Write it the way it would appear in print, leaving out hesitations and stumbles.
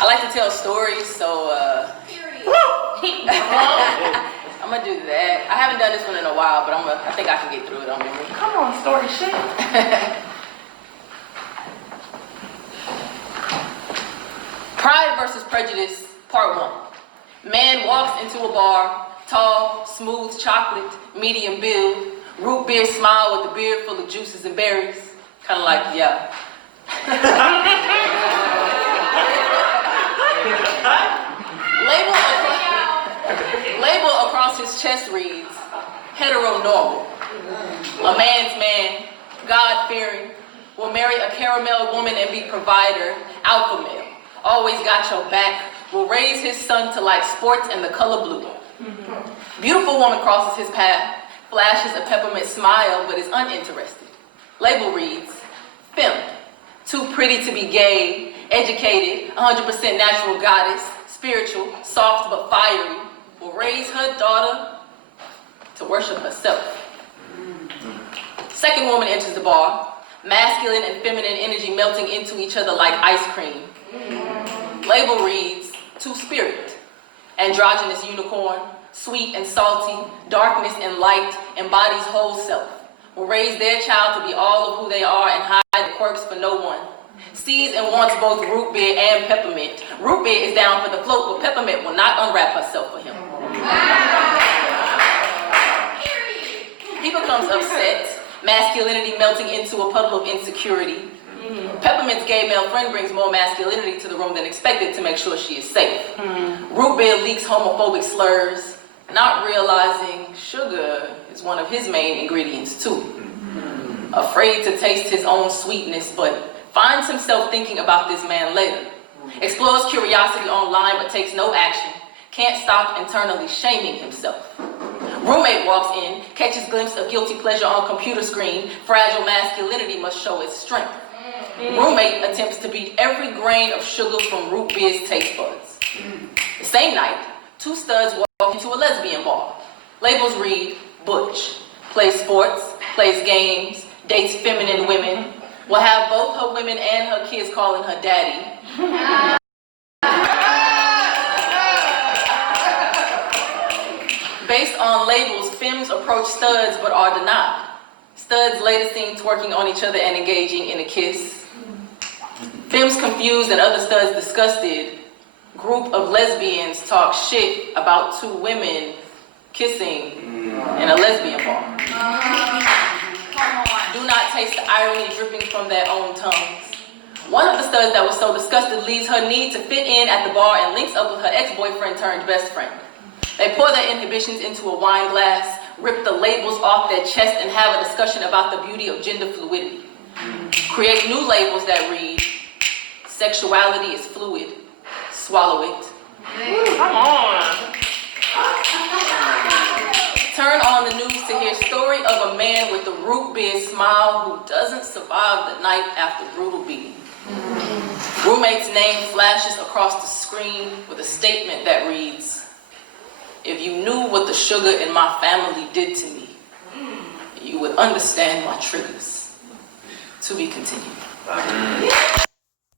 I like to tell stories, so I'm gonna do that. I haven't done this one in a while, but I think I can get through it on memory. Come on, story shit. Pride versus Prejudice, Part 1. Man walks into a bar, tall, smooth chocolate, medium build, root beer smile with a beard full of juices and berries. Kind of like, yeah. Label across his chest reads, heteronormal. A man's man, God-fearing, will marry a caramel woman and be provider, alpha male. Always got your back, will raise his son to like sports and the color blue. Beautiful woman crosses his path, flashes a peppermint smile, but is uninterested. Label reads, femme, too pretty to be gay, educated, 100% natural goddess, spiritual, soft but fiery, will raise her daughter to worship herself. Second woman enters the bar, masculine and feminine energy melting into each other like ice cream. Label reads, two-spirit, androgynous unicorn, sweet and salty, darkness and light, embodies whole self, will raise their child to be all of who they are and hide the quirks for no one. Sees and wants both root beer and peppermint. Root beer is down for the float, but peppermint will not unwrap herself for him. He becomes upset, masculinity melting into a puddle of insecurity. Peppermint's gay male friend brings more masculinity to the room than expected to make sure she is safe. Root beer leaks homophobic slurs, not realizing sugar is one of his main ingredients too. Afraid to taste his own sweetness, but finds himself thinking about this man later. Explores curiosity online but takes no action. Can't stop internally shaming himself. Roommate walks in, catches glimpse of guilty pleasure on computer screen. Fragile masculinity must show its strength. Roommate attempts to beat every grain of sugar from root beer's taste buds. The same night, two studs walk into a lesbian bar. Labels read, butch, plays sports, plays games, dates feminine women, will have both her women and her kids calling her daddy. Based on labels, femmes approach studs but are denied. Studs later seen twerking on each other and engaging in a kiss. Femmes confused and other studs disgusted. Group of lesbians talk shit about two women kissing in a lesbian bar. Do not taste the irony dripping from their own tongues. One of the studs that was so disgusted leaves her need to fit in at the bar and links up with her ex-boyfriend turned best friend. They pour their inhibitions into a wine glass, rip the labels off their chest, and have a discussion about the beauty of gender fluidity. Create new labels that read, sexuality is fluid, swallow it. Come on. Turn on the news to hear story of a man with a root beer smile who doesn't survive the night after brutal beating. Roommate's name flashes across the screen with a statement that reads, if you knew what the sugar in my family did to me, you would understand my triggers. To be continued.